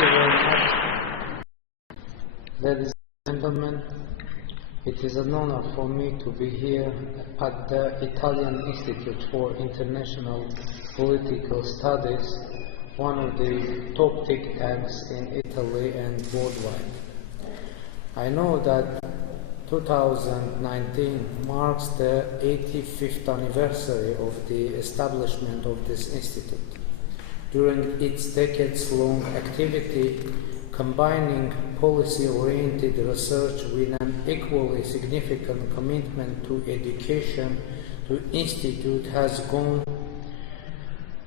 you very much. Ladies and gentlemen, it is an honor for me to be here at the Italian Institute for International Political Studies, one of the top think tanks in Italy and worldwide. I know that 2019 marks the 85th anniversary of the establishment of this institute. During its decades-long activity, combining policy-oriented research with an equally significant commitment to education, the Institute has gone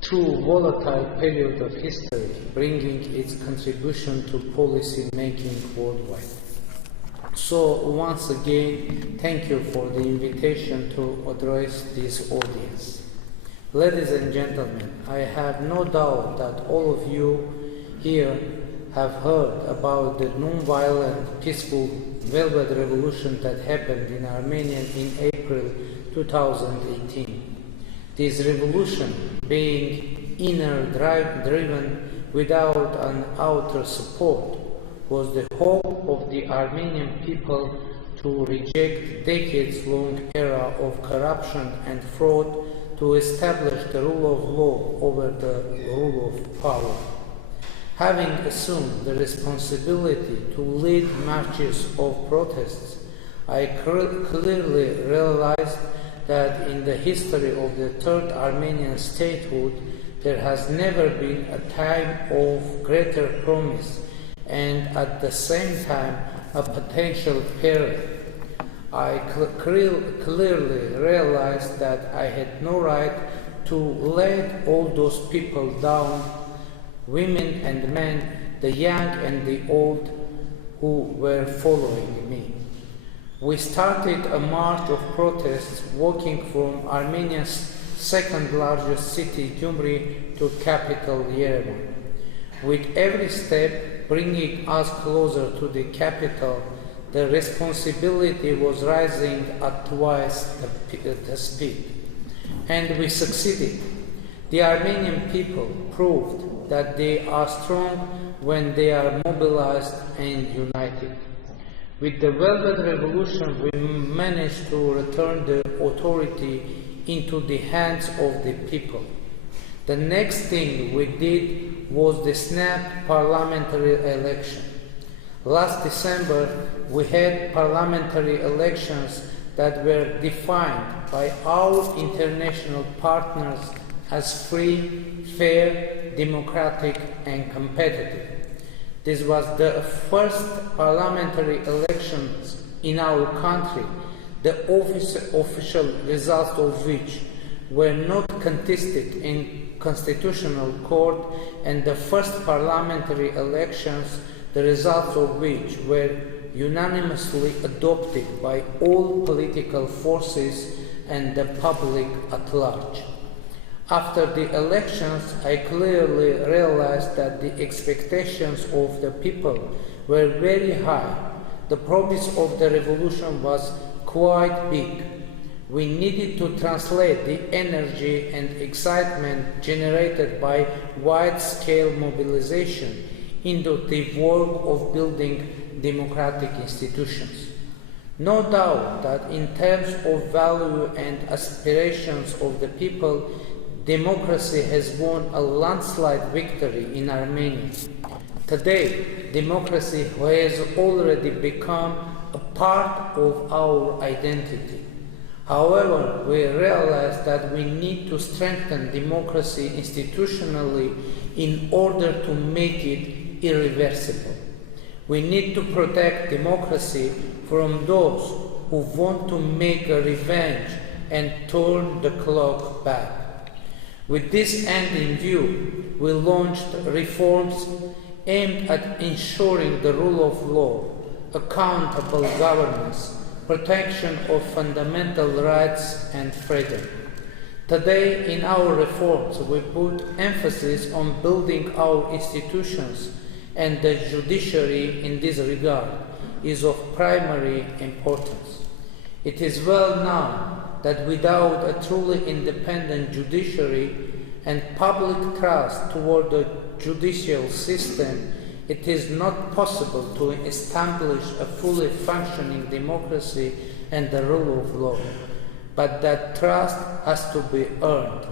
through a volatile period of history, bringing its contribution to policy making worldwide. So, once again, thank you for the invitation to address this audience. Ladies and gentlemen, I have no doubt that all of you here have heard about the non-violent, peaceful Velvet Revolution that happened in Armenia in April 2018. This revolution, being inner-driven without an outer support, was the hope of the Armenian people to reject decades-long era of corruption and fraud to establish the rule of law over the rule of power. Having assumed the responsibility to lead marches of protests, I clearly realized that in the history of the Third Armenian statehood, there has never been a time of greater promise and at the same time a potential peril. I clearly realized that I had no right to let all those people down, women and men, the young and the old, who were following me. We started a march of protests walking from Armenia's second largest city, Gyumri, to capital Yerevan. With every step bringing us closer to the capital, the responsibility was rising at twice the speed. And we succeeded. The Armenian people proved that they are strong when they are mobilized and united. With the Velvet Revolution, we managed to return the authority into the hands of the people. The next thing we did was the snap parliamentary election. Last December, we had parliamentary elections that were defined by our international partners as free, fair, democratic, and competitive. This was the first parliamentary elections in our country, the official results of which were not contested in constitutional court, and the first parliamentary elections, the results of which were unanimously adopted by all political forces and the public at large. After the elections, I clearly realized that the expectations of the people were very high. The promise of the revolution was quite big. We needed to translate the energy and excitement generated by wide-scale mobilization into the work of building democratic institutions. No doubt that in terms of value and aspirations of the people, democracy has won a landslide victory in Armenia. Today, democracy has already become a part of our identity. However, we realize that we need to strengthen democracy institutionally in order to make it irreversible. We need to protect democracy from those who want to make a revenge and turn the clock back. With this end in view, we launched reforms aimed at ensuring the rule of law, accountable governance, protection of fundamental rights and freedom. Today, in our reforms, we put emphasis on building our institutions, and the judiciary in this regard is of primary importance. It is well known that without a truly independent judiciary and public trust toward the judicial system, it is not possible to establish a fully functioning democracy and the rule of law, but that trust has to be earned.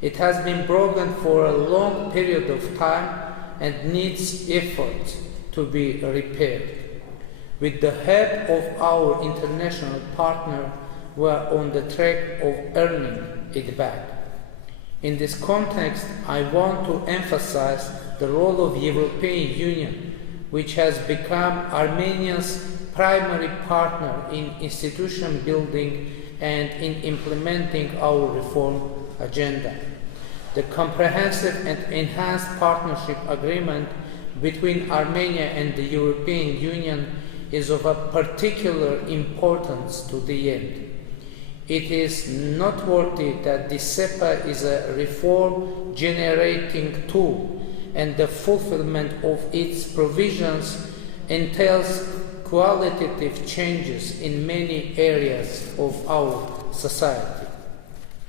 It has been broken for a long period of time and needs effort to be repaired. With the help of our international partner, we are on the track of earning it back. In this context, I want to emphasize the role of the European Union, which has become Armenia's primary partner in institution building and in implementing our reform agenda. The comprehensive and enhanced partnership agreement between Armenia and the European Union is of a particular importance to the end. It is noteworthy that the SEPA is a reform-generating tool, and the fulfillment of its provisions entails qualitative changes in many areas of our society.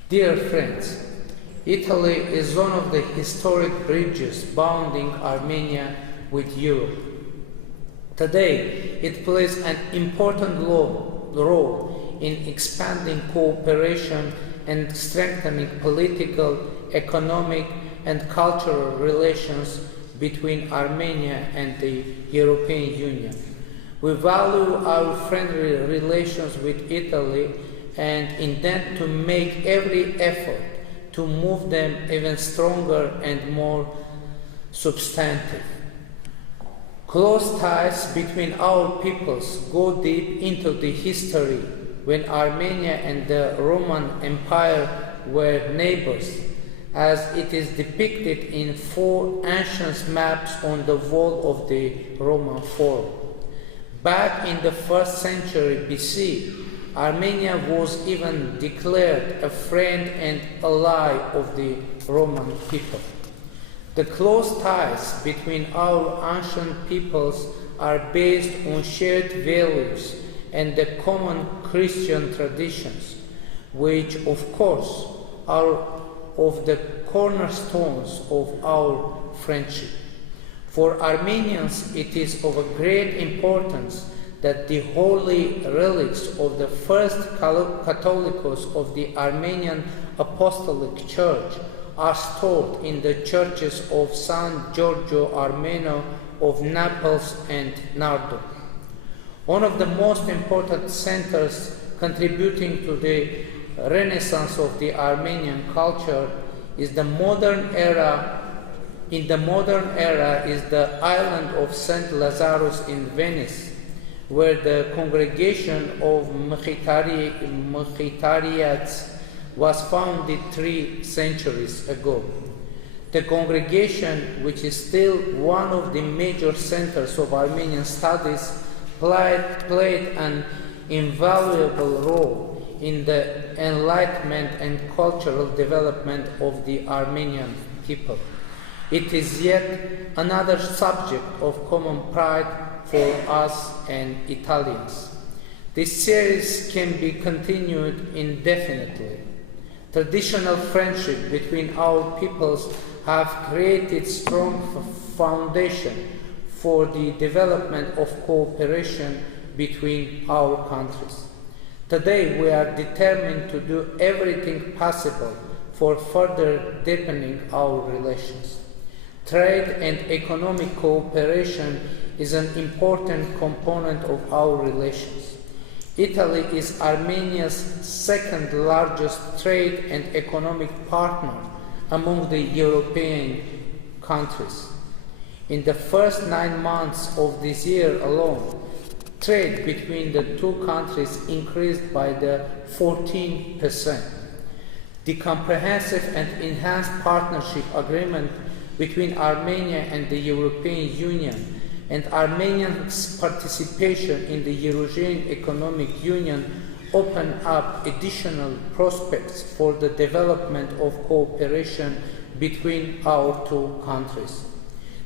Dear friends, Italy is one of the historic bridges bounding Armenia with Europe. Today, it plays an important role in expanding cooperation and strengthening political, economic, and cultural relations between Armenia and the European Union. We value our friendly relations with Italy and intend to make every effort to move them even stronger and more substantive. Close ties between our peoples go deep into the history when Armenia and the Roman Empire were neighbors, as it is depicted in 4 ancient maps on the wall of the Roman Forum. Back in the 1st century BC, Armenia was even declared a friend and ally of the Roman people. The close ties between our ancient peoples are based on shared values and the common Christian traditions, which of course are of the cornerstones of our friendship. For Armenians, it is of a great importance that the holy relics of the first Catholicos of the Armenian Apostolic Church are stored in the churches of San Giorgio Armeno of Naples and Nardo. One of the most important centers contributing to the renaissance of the Armenian culture is the modern era. In the modern era is the island of St. Lazarus in Venice, where the congregation of Mkhitariyats was founded 3 centuries ago. The congregation, which is still one of the major centers of Armenian studies, played an invaluable role in the enlightenment and cultural development of the Armenian people. It is yet another subject of common pride for us and Italians. This series can be continued indefinitely. Traditional friendship between our peoples have created strong foundation for the development of cooperation between our countries. Today, we are determined to do everything possible for further deepening our relations. Trade and economic cooperation is an important component of our relations. Italy is Armenia's second largest trade and economic partner among the European countries. In the first 9 months of this year alone, trade between the 2 countries increased by 14%. The comprehensive and enhanced partnership agreement between Armenia and the European Union and Armenia's participation in the Eurasian Economic Union open up additional prospects for the development of cooperation between our 2 countries.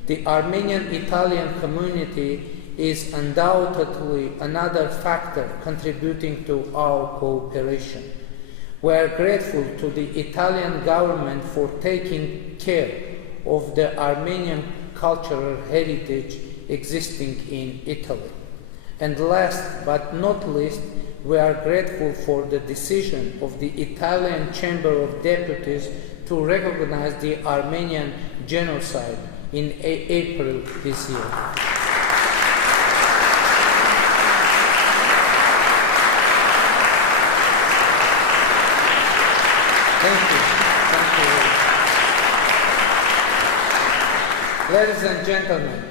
The Armenian-Italian community is undoubtedly another factor contributing to our cooperation. We are grateful to the Italian government for taking care of the Armenian cultural heritage existing in Italy. And last but not least, we are grateful for the decision of the Italian Chamber of Deputies to recognize the Armenian genocide in April this year. Thank you. Ladies and gentlemen,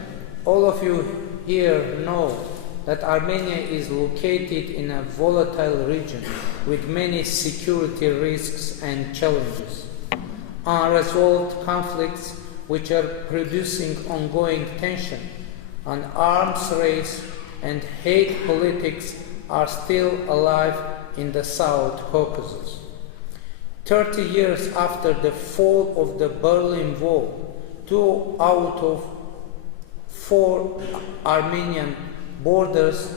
all of you here know that Armenia is located in a volatile region with many security risks and challenges. Unresolved conflicts which are producing ongoing tension, an arms race and hate politics are still alive in the South Caucasus. 30 years after the fall of the Berlin Wall, 2 out of 4 Armenian borders,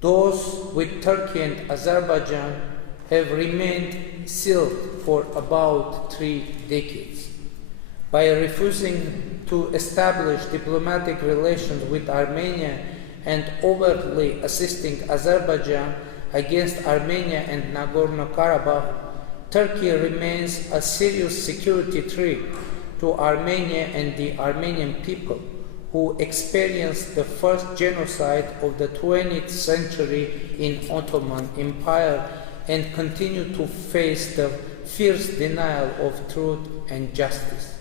those with Turkey and Azerbaijan, have remained sealed for about 3 decades. By refusing to establish diplomatic relations with Armenia and overtly assisting Azerbaijan against Armenia and Nagorno-Karabakh, Turkey remains a serious security threat to Armenia and the Armenian people, who experienced the first genocide of the 20th century in Ottoman Empire and continue to face the fierce denial of truth and justice.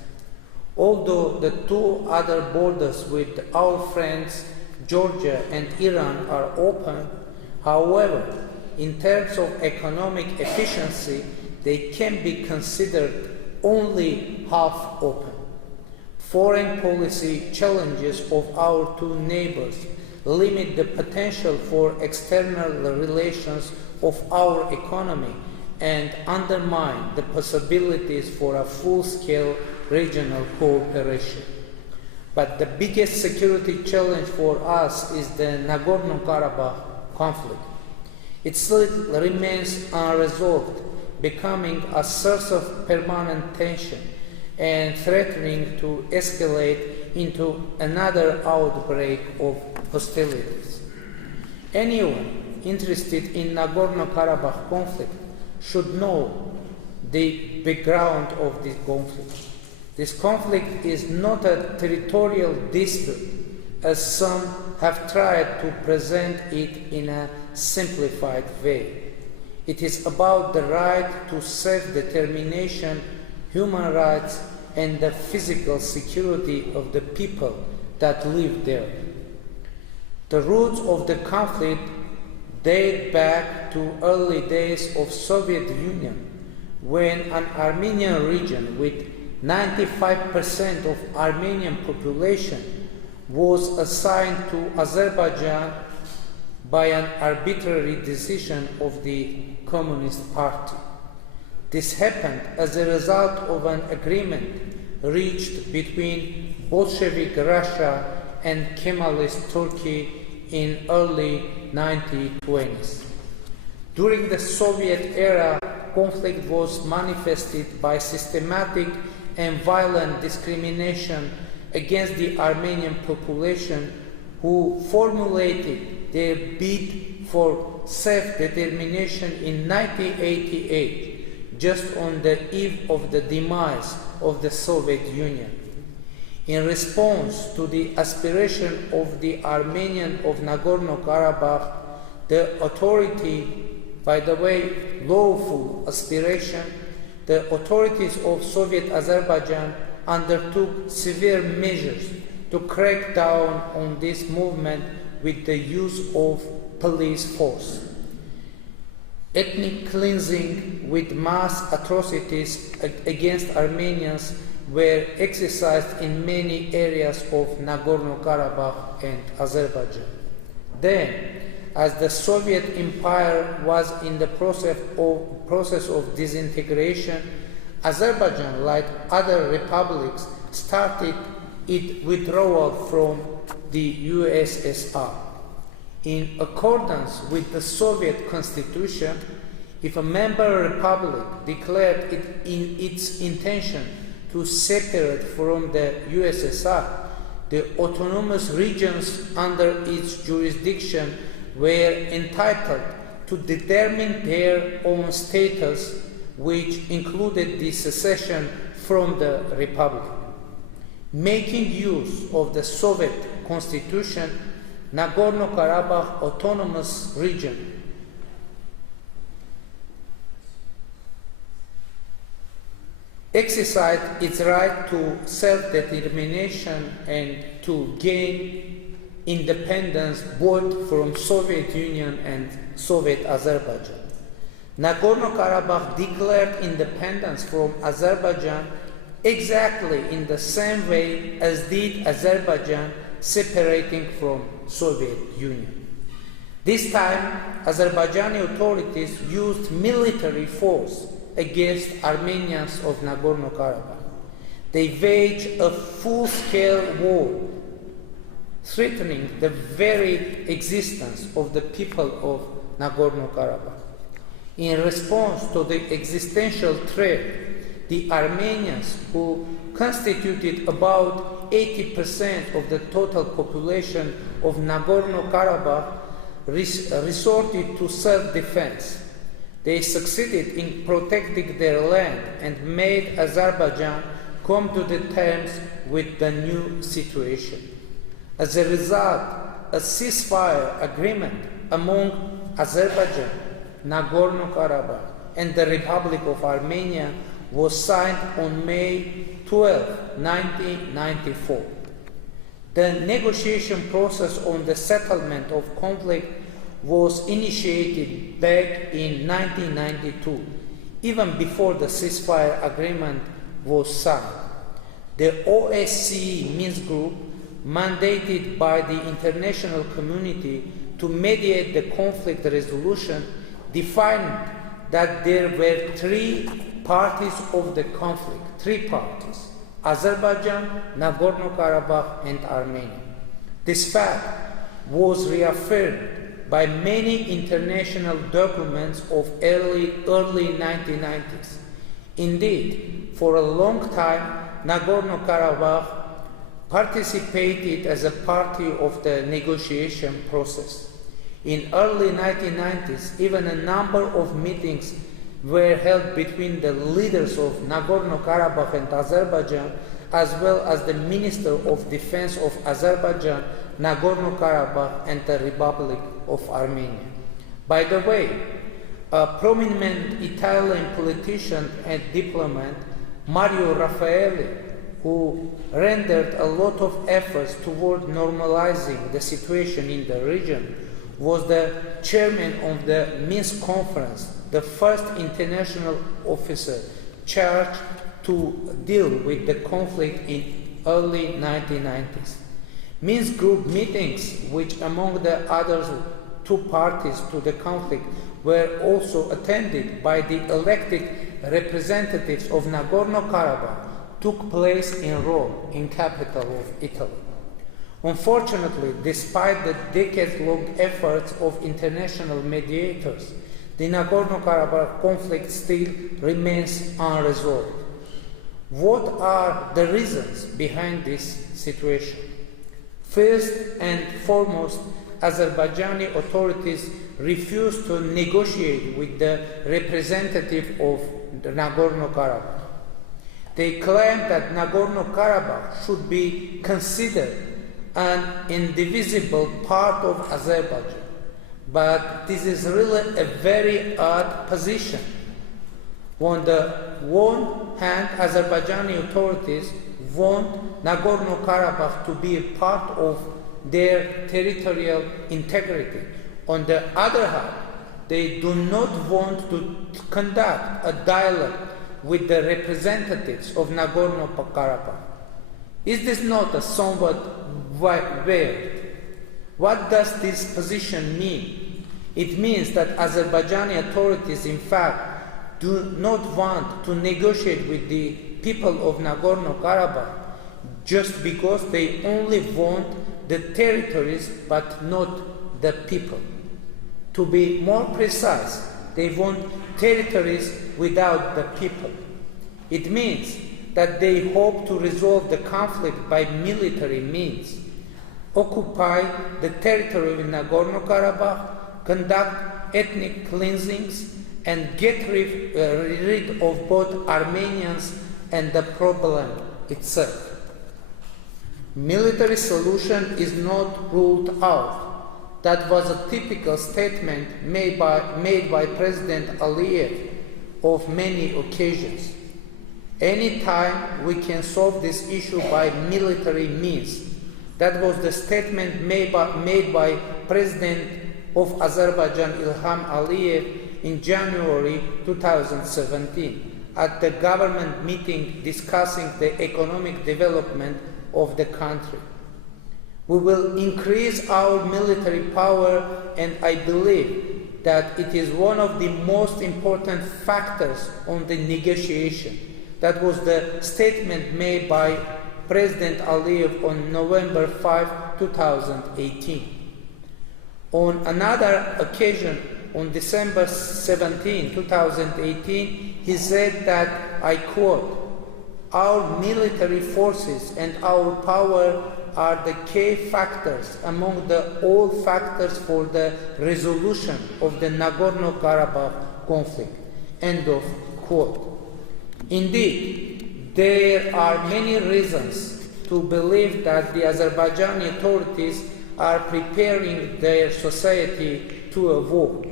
Although the 2 other borders with our friends Georgia and Iran are open, however, in terms of economic efficiency, they can be considered only half open. Foreign policy challenges of our 2 neighbors limit the potential for external relations of our economy and undermine the possibilities for a full-scale regional cooperation. But the biggest security challenge for us is the Nagorno-Karabakh conflict. It still remains unresolved, becoming a source of permanent tension and threatening to escalate into another outbreak of hostilities. Anyone interested in Nagorno-Karabakh conflict should know the background of this conflict. This conflict is not a territorial dispute, as some have tried to present it in a simplified way. It is about the right to self-determination, human rights, and the physical security of the people that live there. The roots of the conflict date back to early days of Soviet Union, when an Armenian region with 95% of Armenian population was assigned to Azerbaijan by an arbitrary decision of the Communist Party. This happened as a result of an agreement reached between Bolshevik Russia and Kemalist Turkey in early 1920s. During the Soviet era, conflict was manifested by systematic and violent discrimination against the Armenian population, who formulated their bid for self-determination in 1988, just on the eve of the demise of the Soviet Union. In response to the aspiration of the Armenian of Nagorno-Karabakh, the authority, by the way, lawful aspiration, the authorities of Soviet Azerbaijan undertook severe measures to crack down on this movement with the use of police force. Ethnic cleansing with mass atrocities against Armenians were exercised in many areas of Nagorno-Karabakh and Azerbaijan. Then, as the Soviet Empire was in the process of disintegration, Azerbaijan, like other republics, started its withdrawal from the USSR. In accordance with the Soviet constitution, if a member republic declared its intention to separate from the USSR, the autonomous regions under its jurisdiction were entitled to determine their own status, which included the secession from the Republic. Making use of the Soviet constitution, Nagorno-Karabakh Autonomous Region exercised its right to self-determination and to gain independence both from Soviet Union and Soviet Azerbaijan. Nagorno-Karabakh declared independence from Azerbaijan exactly in the same way as did Azerbaijan separating from Soviet Union. This time, Azerbaijani authorities used military force against Armenians of Nagorno-Karabakh. They waged a full-scale war, threatening the very existence of the people of Nagorno-Karabakh. In response to the existential threat, the Armenians, who constituted about 80% of the total population of Nagorno-Karabakh, resorted to self-defense. They succeeded in protecting their land and made Azerbaijan come to the terms with the new situation. As a result, a ceasefire agreement among Azerbaijan, Nagorno-Karabakh, and the Republic of Armenia was signed on May 12, 1994. The negotiation process on the settlement of conflict was initiated back in 1992, even before the ceasefire agreement was signed. The OSCE Minsk Group, mandated by the international community to mediate the conflict resolution, defined that there were three parties of the conflict, three parties: Azerbaijan, Nagorno-Karabakh, and Armenia. This fact was reaffirmed by many international documents of early 1990s. Indeed, for a long time, Nagorno-Karabakh participated as a party of the negotiation process. In early 1990s, even a number of meetings were held between the leaders of Nagorno-Karabakh and Azerbaijan, as well as the Minister of Defense of Azerbaijan, Nagorno-Karabakh, and the Republic of Armenia. By the way, a prominent Italian politician and diplomat, Mario Raffaelli, who rendered a lot of efforts toward normalizing the situation in the region, was the chairman of the Minsk Conference, the first international officer charged to deal with the conflict in early 1990s. Minsk Group meetings, which among the others two parties to the conflict were also attended by the elected representatives of Nagorno-Karabakh, took place in Rome, in capital of Italy. Unfortunately, despite the decades-long efforts of international mediators, the Nagorno-Karabakh conflict still remains unresolved. What are the reasons behind this situation? First and foremost, Azerbaijani authorities refused to negotiate with the representative of Nagorno-Karabakh. They claimed that Nagorno-Karabakh should be considered an indivisible part of Azerbaijan. But this is really a very odd position. On the one hand, Azerbaijani authorities want Nagorno-Karabakh to be a part of their territorial integrity. On the other hand, they do not want to conduct a dialogue with the representatives of Nagorno-Karabakh. Is this not a somewhat weird? What does this position mean? It means that Azerbaijani authorities, in fact, do not want to negotiate with the people of Nagorno-Karabakh just because they only want the territories but not the people. To be more precise, they want territories without the people. It means that they hope to resolve the conflict by military means, occupy the territory of Nagorno-Karabakh, conduct ethnic cleansings, and get rid of both Armenians and the problem itself. Military solution is not ruled out. That was a typical statement made by President Aliyev of many occasions. Anytime we can solve this issue by military means. That was the statement made by President of Azerbaijan Ilham Aliyev in January 2017 at the government meeting discussing the economic development of the country. We will increase our military power, and I believe that it is one of the most important factors on the negotiation. That was the statement made by President Aliyev on November 5, 2018. On another occasion, on December 17, 2018, he said that, I quote, "Our military forces and our power are the key factors among all factors for the resolution of the Nagorno-Karabakh conflict." End of quote. Indeed, there are many reasons to believe that the Azerbaijani authorities are preparing their society to a war.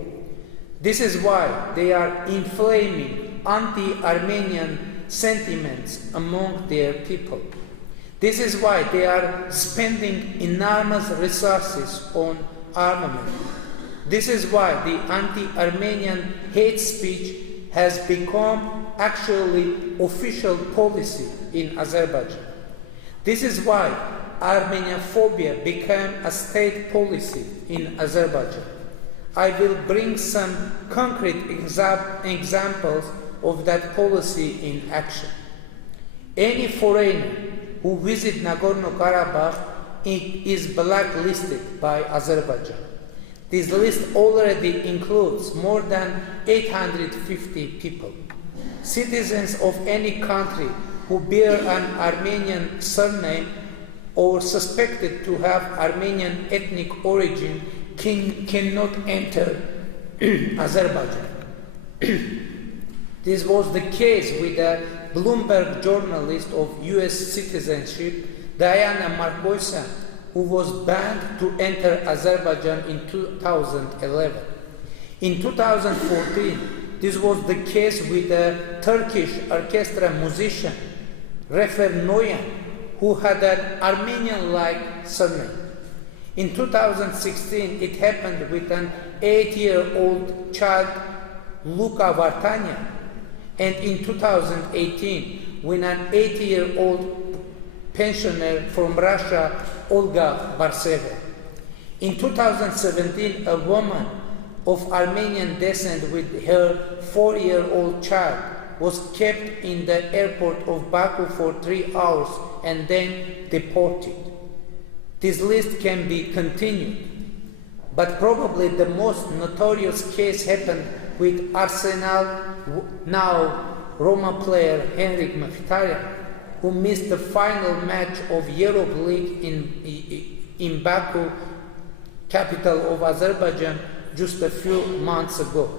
This is why they are inflaming anti-Armenian sentiments among their people. This is why they are spending enormous resources on armament. This is why the anti-Armenian hate speech has become actually official policy in Azerbaijan. This is why Armenophobia became a state policy in Azerbaijan. I will bring some concrete examples of that policy in action. Any foreigner who visits Nagorno-Karabakh is blacklisted by Azerbaijan. This list already includes more than 850 people. Citizens of any country who bear an Armenian surname or suspected to have Armenian ethnic origin cannot enter Azerbaijan. This was the case with a Bloomberg journalist of US citizenship, Diana Markoyan, who was banned to enter Azerbaijan in 2011. In 2014, this was the case with a Turkish orchestra musician, Refer Noyan, who had an Armenian-like surname. In 2016, it happened with an 8-year-old child, Luka Vartanya, and in 2018, with an 80-year-old pensioner from Russia, Olga Barseva. In 2017, a woman of Armenian descent with her 4-year-old child was kept in the airport of Baku for 3 hours and then deported. This list can be continued, but probably the most notorious case happened with Arsenal, now Roma player Henrik Mkhitaryan, who missed the final match of Europe League in Baku, capital of Azerbaijan, just a few months ago.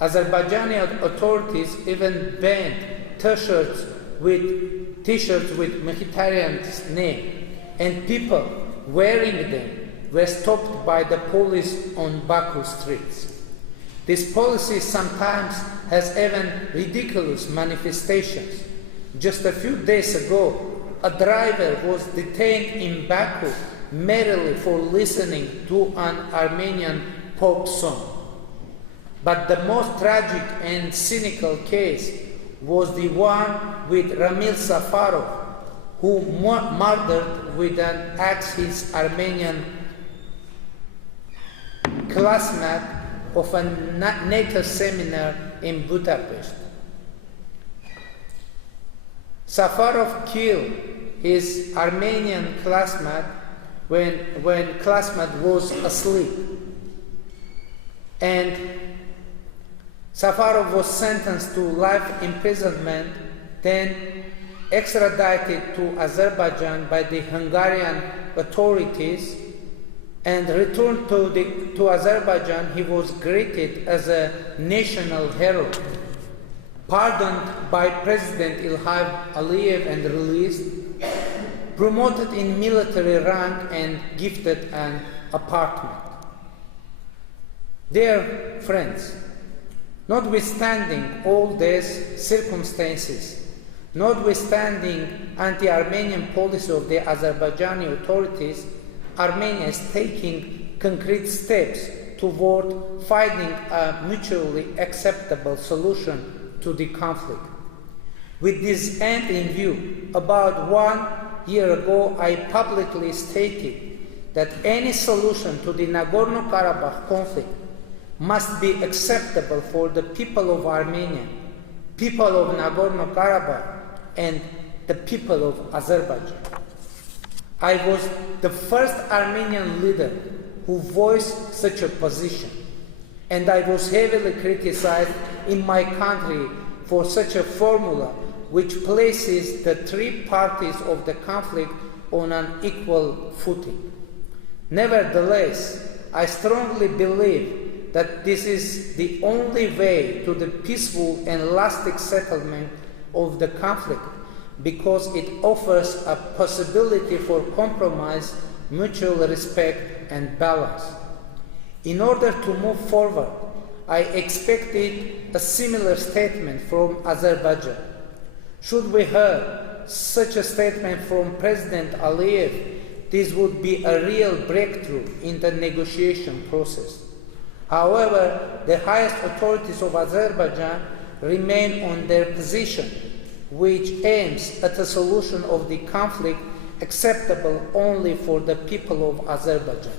Azerbaijani authorities even banned t-shirts with Mkhitaryan's name, and people wearing them were stopped by the police on Baku streets. This policy sometimes has even ridiculous manifestations. Just a few days ago, a driver was detained in Baku merely for listening to an Armenian pop song. But the most tragic and cynical case was the one with Ramil Safarov, who murdered with an axe his Armenian classmate of a NATO seminar in Budapest. Safarov killed his Armenian classmate when classmate was asleep, and Safarov was sentenced to life imprisonment. Then extradited to Azerbaijan by the Hungarian authorities and returned to Azerbaijan, he was greeted as a national hero, pardoned by President Ilham Aliyev and released, promoted in military rank and gifted an apartment. Dear friends, notwithstanding all these circumstances, notwithstanding anti-Armenian policy of the Azerbaijani authorities, Armenia is taking concrete steps toward finding a mutually acceptable solution to the conflict. With this end in view, about 1 year ago, I publicly stated that any solution to the Nagorno-Karabakh conflict must be acceptable for the people of Armenia, people of Nagorno-Karabakh, and the people of Azerbaijan. I was the first Armenian leader who voiced such a position, and I was heavily criticized in my country for such a formula which places the three parties of the conflict on an equal footing. Nevertheless, I strongly believe that this is the only way to the peaceful and lasting settlement of the conflict, because it offers a possibility for compromise, mutual respect, and balance. In order to move forward, I expected a similar statement from Azerbaijan. Should we hear such a statement from President Aliyev, this would be a real breakthrough in the negotiation process. However, the highest authorities of Azerbaijan remain on their position, which aims at a solution of the conflict acceptable only for the people of Azerbaijan.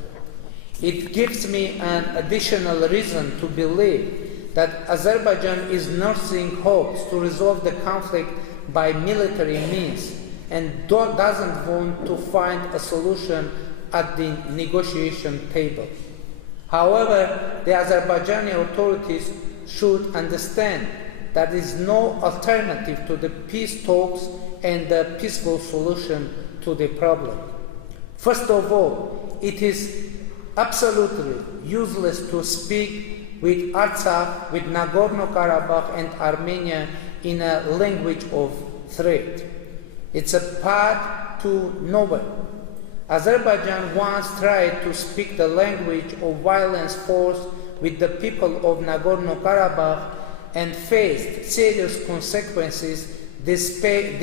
It gives me an additional reason to believe that Azerbaijan is nursing hopes to resolve the conflict by military means and doesn't want to find a solution at the negotiation table. However, the Azerbaijani authorities should understand that there is no alternative to the peace talks and the peaceful solution to the problem. First of all, it is absolutely useless to speak with Artsakh, with Nagorno-Karabakh and Armenia in a language of threat. It's a path to nowhere. Azerbaijan once tried to speak the language of violence force with the people of Nagorno-Karabakh and faced serious consequences despite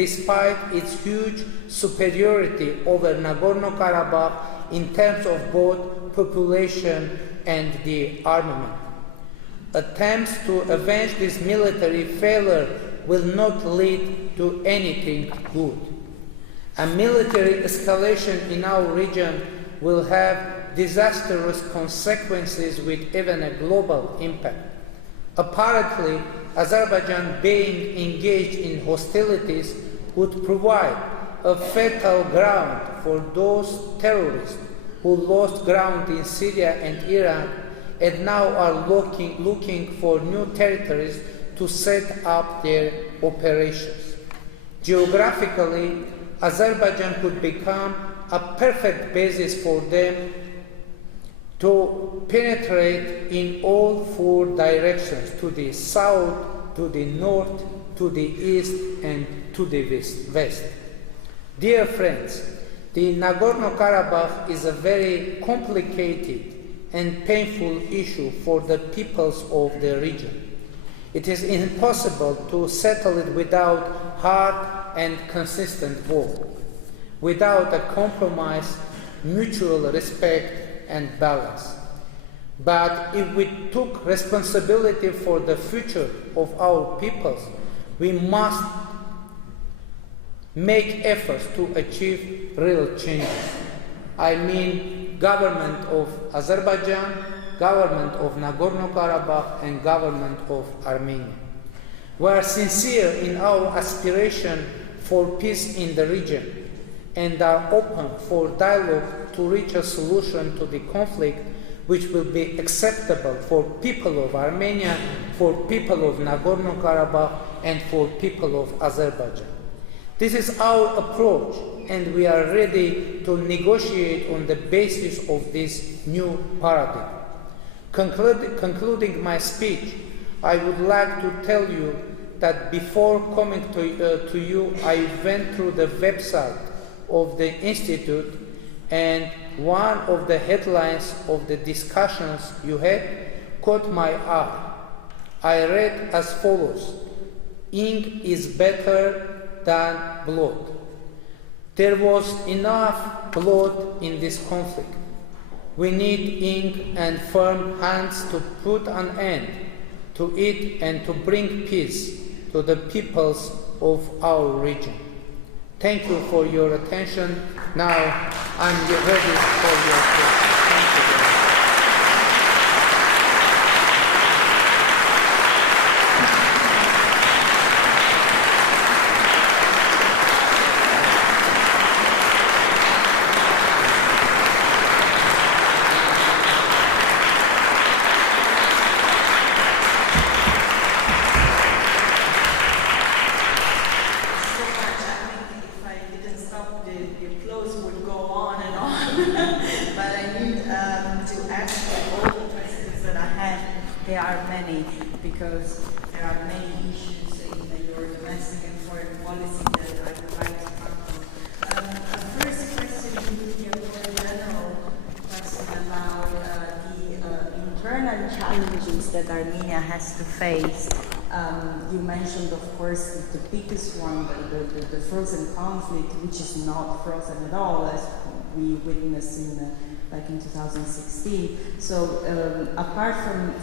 its huge superiority over Nagorno-Karabakh in terms of both population and the armament. Attempts to avenge this military failure will not lead to anything good. A military escalation in our region will have disastrous consequences with even a global impact. Apparently, Azerbaijan being engaged in hostilities would provide a fertile ground for those terrorists who lost ground in Syria and Iraq and now are looking for new territories to set up their operations. Geographically, Azerbaijan could become a perfect basis for them to penetrate in all four directions, to the south, to the north, to the east, and to the west. Dear friends, the Nagorno-Karabakh is a very complicated and painful issue for the peoples of the region. It is impossible to settle it without hard and consistent work, without a compromise, mutual respect, and balance. But if we took responsibility for the future of our peoples, we must make efforts to achieve real changes. I mean, government of Azerbaijan, government of Nagorno-Karabakh, and government of Armenia. We are sincere in our aspiration for peace in the region and are open for dialogue to reach a solution to the conflict which will be acceptable for people of Armenia, for people of Nagorno-Karabakh, and for people of Azerbaijan. This is our approach, and we are ready to negotiate on the basis of this new paradigm. Concluding my speech, I would like to tell you that before coming to you, I went through the website of the Institute, and one of the headlines of the discussions you had caught my eye. I read as follows: "Ink is better than blood." There was enough blood in this conflict. We need ink and firm hands to put an end to it and to bring peace to the peoples of our region. Thank you for your attention. Now I'm ready for your questions. Thank you very much. There are many, because there are many issues in your domestic and foreign policy that I would like to tackle. The first question would be a more general question about the internal challenges that Armenia has to face. You mentioned, of course, the biggest one, the frozen conflict, which is not frozen at all, as we witnessed in 2016. So apart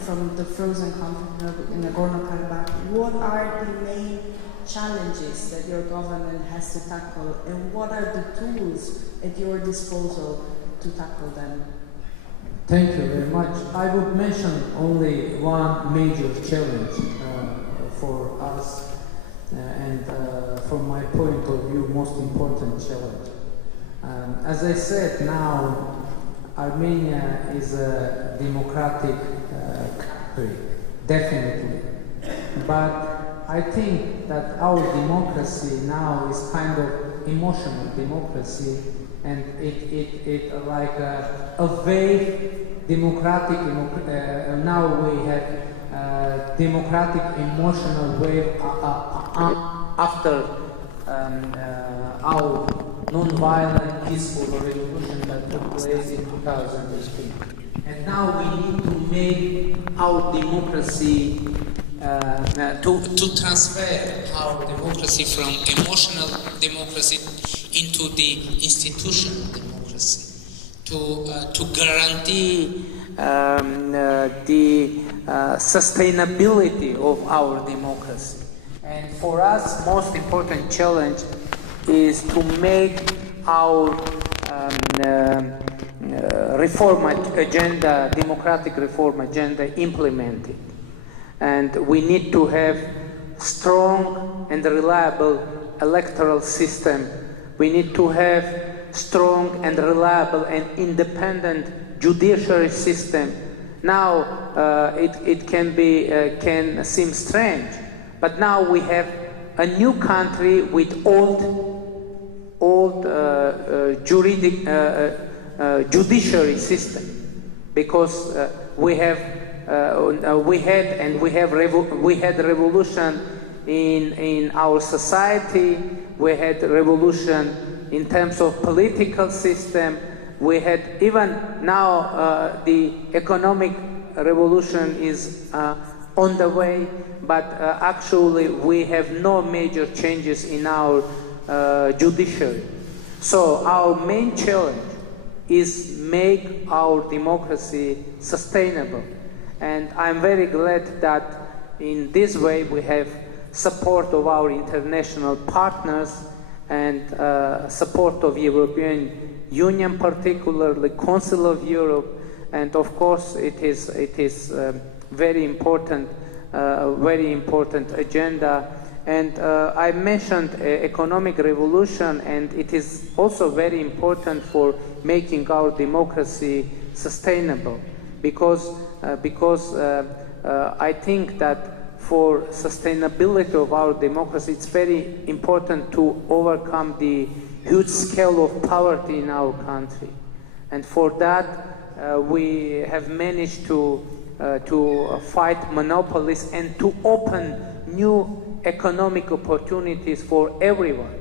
from the frozen conflict in Nagorno-Karabakh, what are the main challenges that your government has to tackle, and what are the tools at your disposal to tackle them? Thank you very much. I would mention only one major challenge for us, and from my point of view, most important challenge. As I said, now Armenia is a democratic country, definitely. But I think that our democracy now is kind of emotional democracy, and it like a vague democratic. Now we have democratic emotional wave after our non-violent, peaceful revolution that took place in 2018. And now we need to make our democracy, to transfer our democracy from emotional democracy into the institutional democracy, to guarantee the sustainability of our democracy. And for us, most important challenge is to make our reform agenda, democratic reform agenda, implemented. And we need to have strong and reliable electoral system. We need to have strong and reliable and independent judiciary system. Now it can seem strange, but now we have a new country with old judiciary system, because we had revolution in our society. We had revolution in terms of political system. We had even now the economic revolution is on the way, but actually we have no major changes in our judiciary. So our main challenge is make our democracy sustainable. And I'm very glad that in this way we have support of our international partners and support of European Union, particularly Council of Europe, and of course it is very important agenda. And I mentioned economic revolution, and it is also very important for making our democracy sustainable, because I think that for sustainability of our democracy, it's very important to overcome the huge scale of poverty in our country. And for that, we have managed to fight monopolies and to open new economic opportunities for everyone.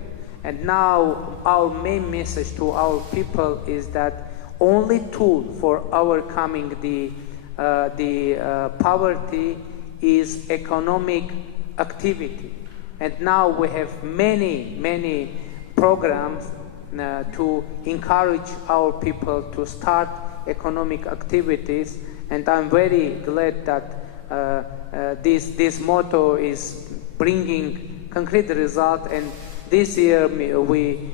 And now our main message to our people is that only tool for overcoming the poverty is economic activity. And now we have many programs to encourage our people to start economic activities, and I'm very glad that this motto is bringing concrete result, and this year we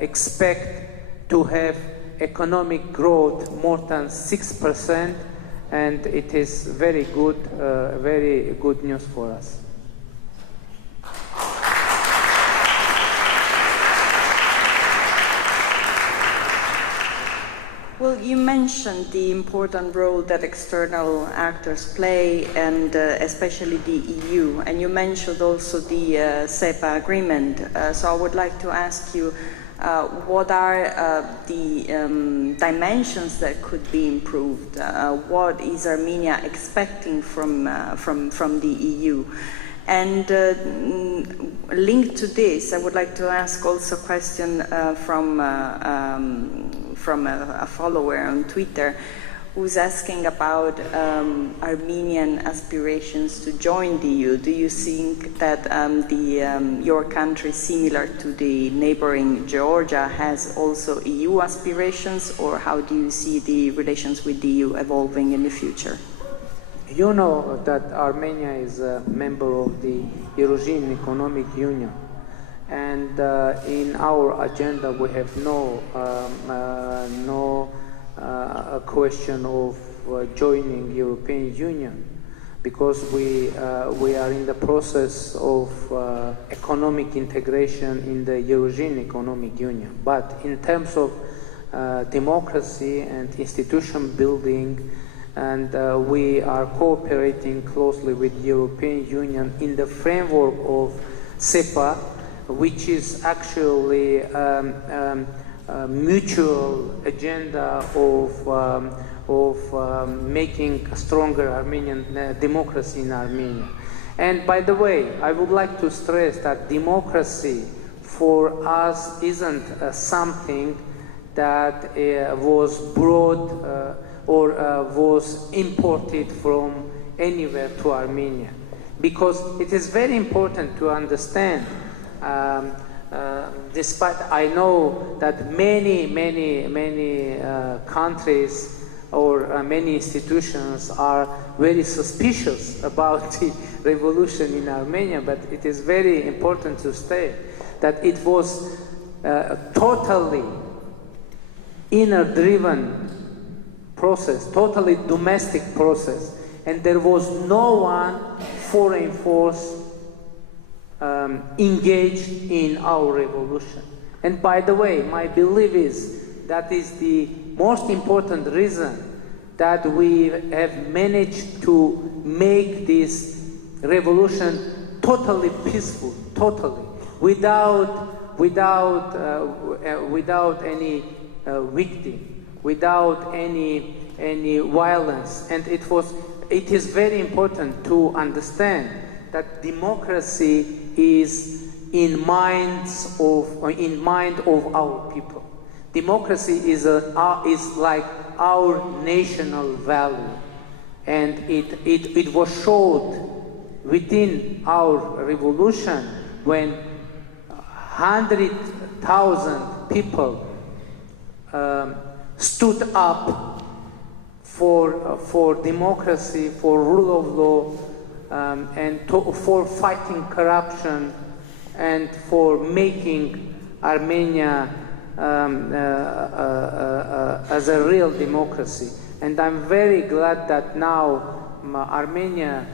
expect to have economic growth more than 6%, and it is very good news for us. Well, you mentioned the important role that external actors play, and especially the EU, and you mentioned also the SEPA agreement. So I would like to ask you, what are the dimensions that could be improved? What is Armenia expecting from the EU? And linked to this, I would like to ask also a question from a follower on Twitter who's asking about Armenian aspirations to join the EU. Do you think that your country, similar to the neighboring Georgia, has also EU aspirations, or how do you see the relations with the EU evolving in the future? You know that Armenia is a member of the European Economic Union, and in our agenda we have no question of joining European Union, because we are in the process of economic integration in the European Economic Union. But in terms of democracy and institution building, and we are cooperating closely with the European Union in the framework of SEPA, which is actually a mutual agenda of making a stronger Armenian democracy in Armenia. And by the way, I would like to stress that democracy for us isn't something that was brought or was imported from anywhere to Armenia, because it is very important to understand, despite I know that many countries or many institutions are very suspicious about the revolution in Armenia, but it is very important to state that it was totally inner-driven process, totally domestic process, and there was no one foreign force engaged in our revolution. And by the way, my belief is that is the most important reason that we have managed to make this revolution totally peaceful, totally, without any victim, without any violence. And it is very important to understand that democracy is in mind of our people. Democracy is like our national value, and it was showed within our revolution when 100,000 people stood up for democracy, for rule of law, and for fighting corruption, and for making Armenia as a real democracy. And I'm very glad that now Armenia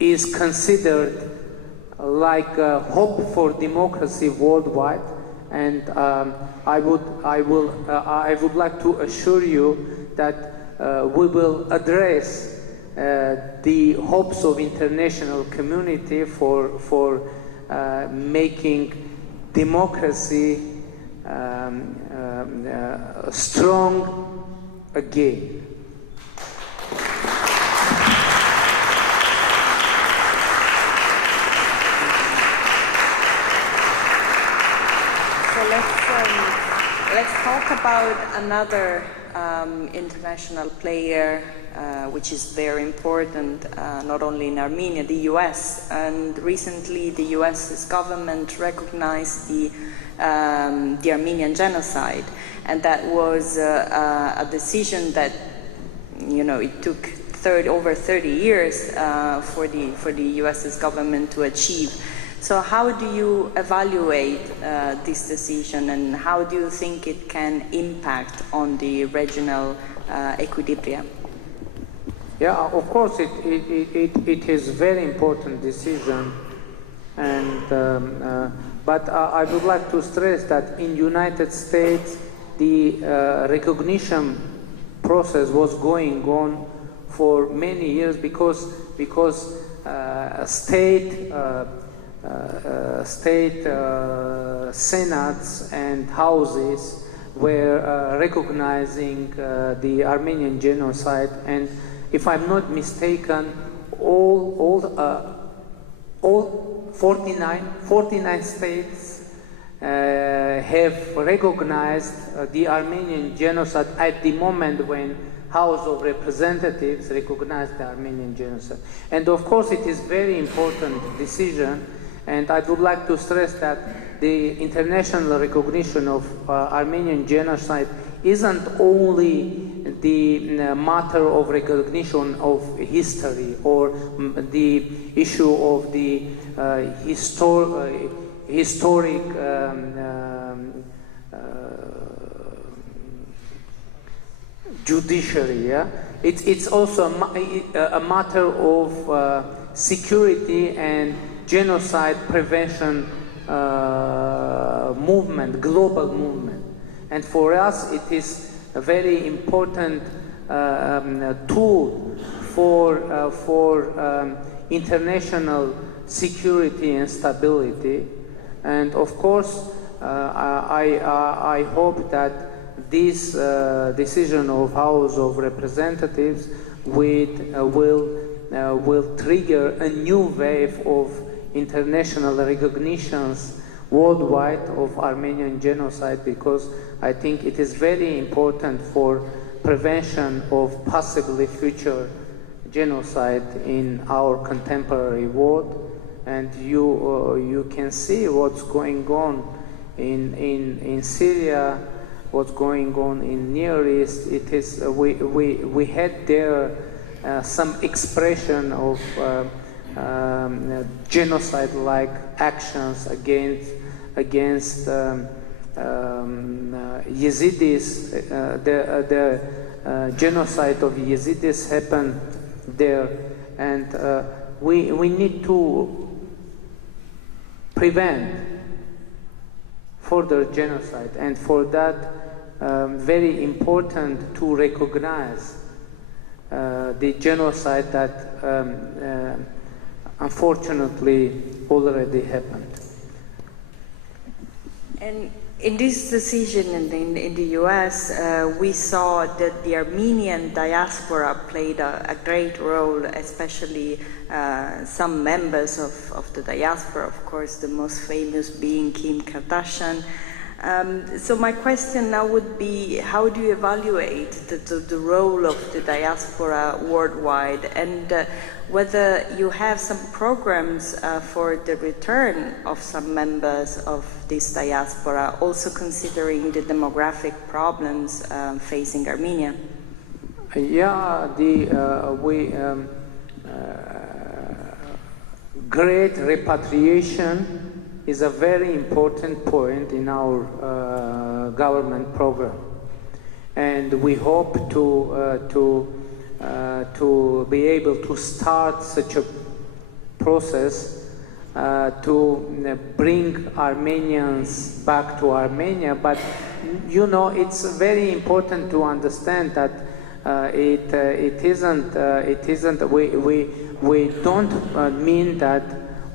is considered like a hope for democracy worldwide. And I would like to assure you that we will address the hopes of international community for making democracy strong again. So let's talk about another international player which is very important, not only in Armenia, the US. And recently the US's government recognized the Armenian genocide. And that was a decision that, you know, it took over 30 years for the US's government to achieve. So how do you evaluate this decision, and how do you think it can impact on the regional equilibrium? Yeah, of course, it is a very important decision, and but I would like to stress that in United States the recognition process was going on for many years because state senates and houses were recognizing the Armenian genocide, and if I'm not mistaken, all 49 states have recognized the Armenian genocide at the moment when House of Representatives recognized the Armenian genocide. And of course it is very important decision, and I would like to stress that the international recognition of Armenian genocide isn't only the matter of recognition of history or the issue of the historic judiciary. Yeah? It's also a matter of security and genocide prevention movement, global movement. And for us it is a very important tool for international security and stability. And of course I hope that this decision of House of Representatives will trigger a new wave of international recognitions worldwide of Armenian genocide, because I think it is very important for prevention of possibly future genocide in our contemporary world. And you can see what's going on in Syria, what's going on in Near East. It is we had there some expression of genocide-like actions against Yazidis. The genocide of Yazidis happened there, and we need to prevent further genocide, and for that very important to recognize the genocide that unfortunately already happened. And in this decision in the US, we saw that the Armenian diaspora played a great role, especially some members of the diaspora, of course, the most famous being Kim Kardashian. So my question now would be, how do you evaluate the role of the diaspora worldwide, and whether you have some programs for the return of some members of this diaspora, also considering the demographic problems facing Armenia? Yeah, great repatriation is a very important point in our government program, and we hope to be able to start such a process to bring Armenians back to Armenia. But you know, it's very important to understand that it isn't. We don't mean that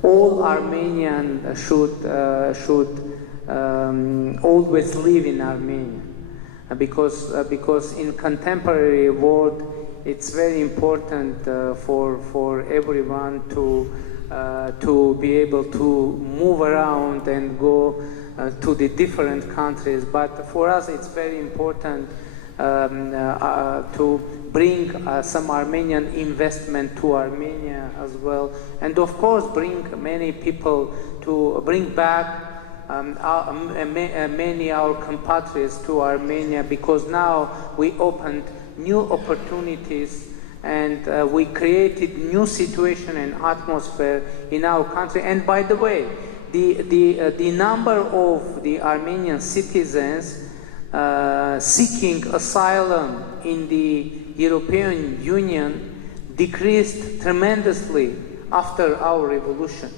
all Armenians should always live in Armenia, because in contemporary world it's very important for everyone to be able to move around and go to the different countries. But for us, it's very important to bring some Armenian investment to Armenia as well, and of course bring many people to bring back many our compatriots to Armenia, because now we opened new opportunities and we created new situation and atmosphere in our country. And by the way, the number of the Armenian citizens seeking asylum in the European Union decreased tremendously after our revolution,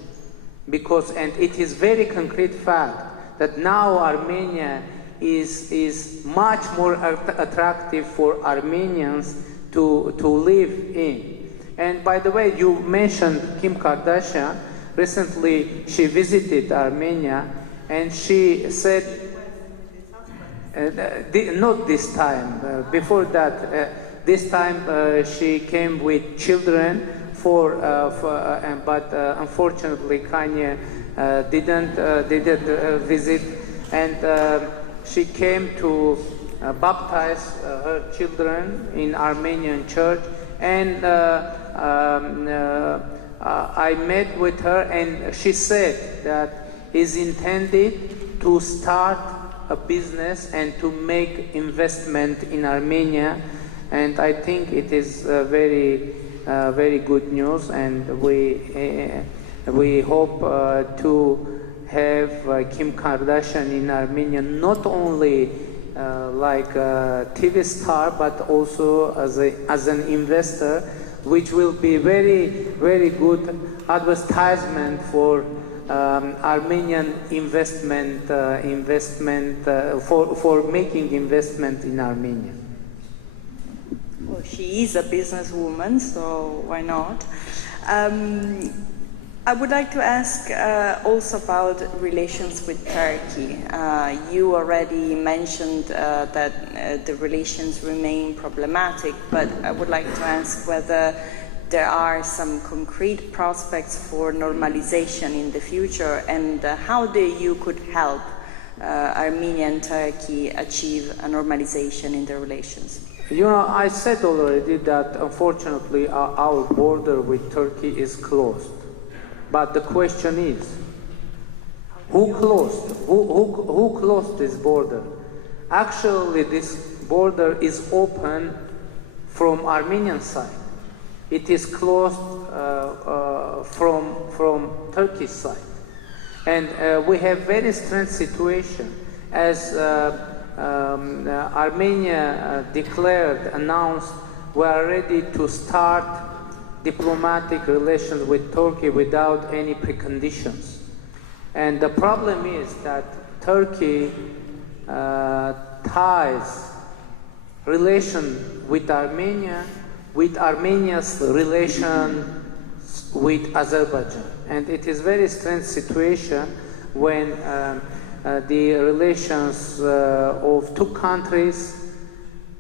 and it is very concrete fact that now Armenia is much more attractive for Armenians to live in. And by the way, you mentioned Kim Kardashian. Recently she visited Armenia and she said, not this time, before that, this time she came with children but unfortunately Kanye didn't visit, and she came to baptize her children in Armenian church, and I met with her, and she said that is intended to start a business and to make investment in Armenia, and I think it is very good news, and we hope to have Kim Kardashian in Armenia, not only like a TV star, but also as an investor, which will be very good advertisement for Armenian investment for making investment in Armenia. Well, she is a businesswoman, so why not? I would like to ask also about relations with Turkey. You already mentioned that the relations remain problematic, but I would like to ask whether there are some concrete prospects for normalization in the future, and how the EU could help Armenia and Turkey achieve a normalization in their relations. You know, I said already that unfortunately our border with Turkey is closed. But the question is, who closed this border? Actually, this border is open from Armenian side. It is closed from Turkish side. And we have very strange situation, as Armenia announced we are ready to start diplomatic relations with Turkey without any preconditions. And the problem is that Turkey ties relation with Armenia with Armenia's relation with Azerbaijan. And it is very strange situation when the relations of two countries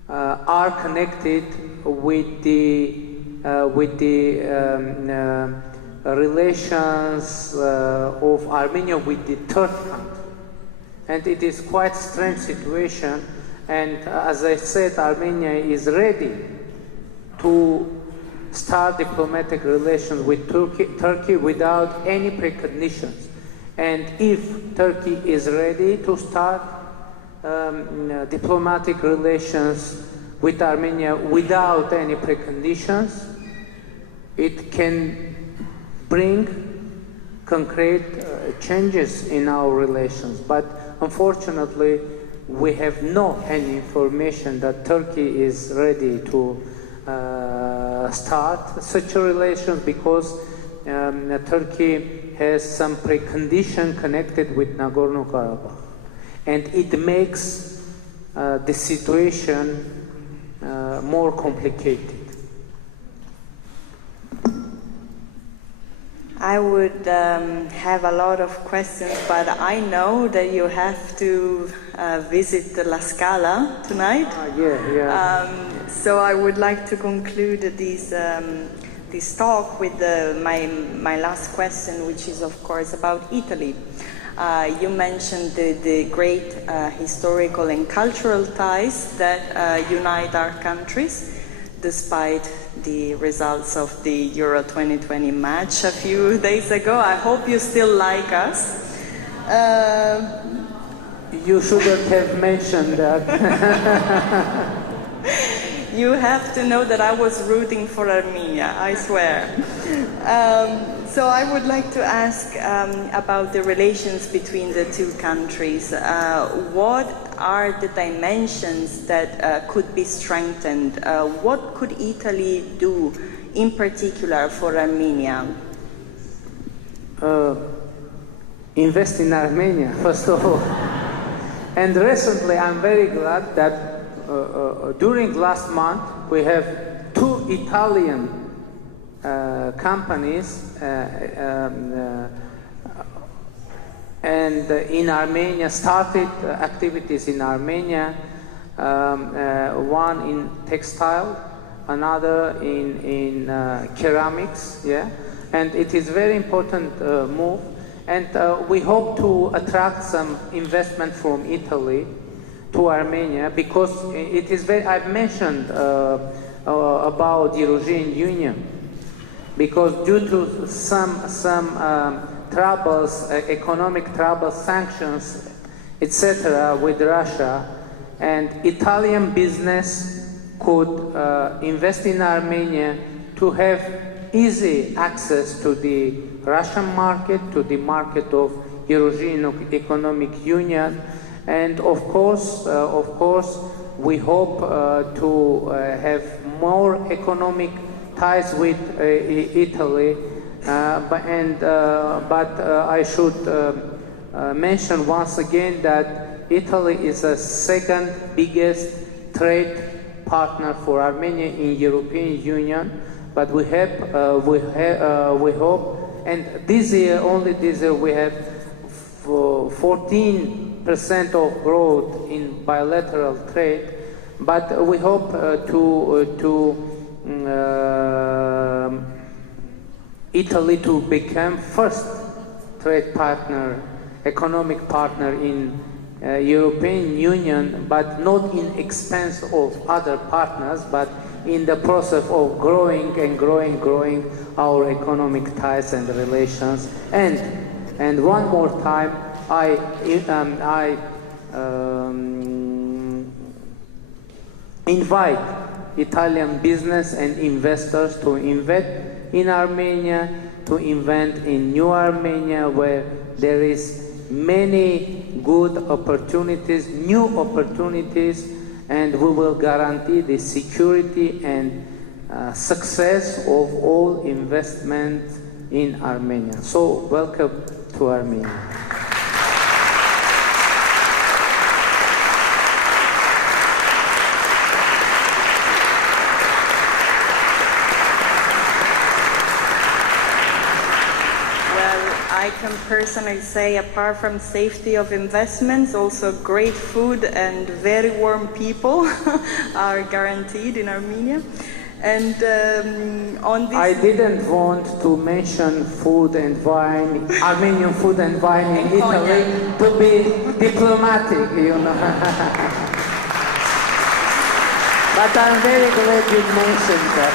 are connected with the relations of Armenia with the third country. And it is quite strange situation, and as I said, Armenia is ready to start diplomatic relations with Turkey without any preconditions. And if Turkey is ready to start diplomatic relations with Armenia without any preconditions, it can bring concrete changes in our relations. But unfortunately, we have no any information that Turkey is ready to start such a relation, because Turkey has some precondition connected with Nagorno-Karabakh, and it makes the situation more complicated. I would have a lot of questions, but I know that you have to visit La Scala tonight. So I would like to conclude this talk with my last question, which is, of course, about Italy. You mentioned the great historical and cultural ties that unite our countries, despite the results of the Euro 2020 match a few days ago. I hope you still like us. You shouldn't have mentioned that. You have to know that I was rooting for Armenia, I swear. So I would like to ask about the relations between the two countries. What are the dimensions that could be strengthened? What could Italy do in particular for Armenia? Invest in Armenia, first of all. And recently I'm very glad that during last month we have 2 Italian companies and in Armenia started activities in Armenia, one in textile, another in ceramics, and it is very important move, and we hope to attract some investment from Italy to Armenia, because it is very, I've mentioned about the European Union, because due to some troubles, economic troubles, sanctions, etc. with Russia, and Italian business could invest in Armenia to have easy access to the Russian market, to the market of European Economic Union, and of course, we hope to have more economic ties with Italy. But I should mention once again that Italy is the second biggest trade partner for Armenia in European Union. But we hope, and only this year, we have 14% of growth in bilateral trade. But we hope Italy to become first trade partner, economic partner in European Union, but not in expense of other partners, but in the process of growing our economic ties and relations. And one more time, I invite Italian business and investors to invest in Armenia, to invest in New Armenia, where there is many good opportunities, new opportunities, and we will guarantee the security and success of all investment in Armenia. So welcome to Armenia. I can personally say, apart from safety of investments, also great food and very warm people are guaranteed in Armenia. And on this, I didn't want to mention food and wine, Armenian food and wine in Italy, to be diplomatic, you know. But I'm very glad you mentioned that.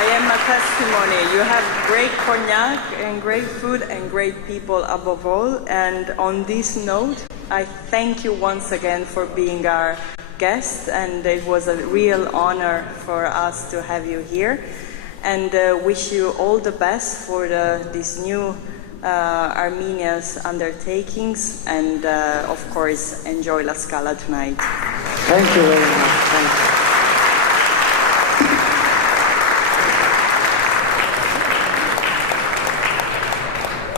I am a testimony. You have great cognac and great food and great people above all. And on this note, I thank you once again for being our guest, and it was a real honor for us to have you here. And wish you all the best for this new Armenia's undertakings, and of course enjoy La Scala tonight. Thank you very much. Thank you.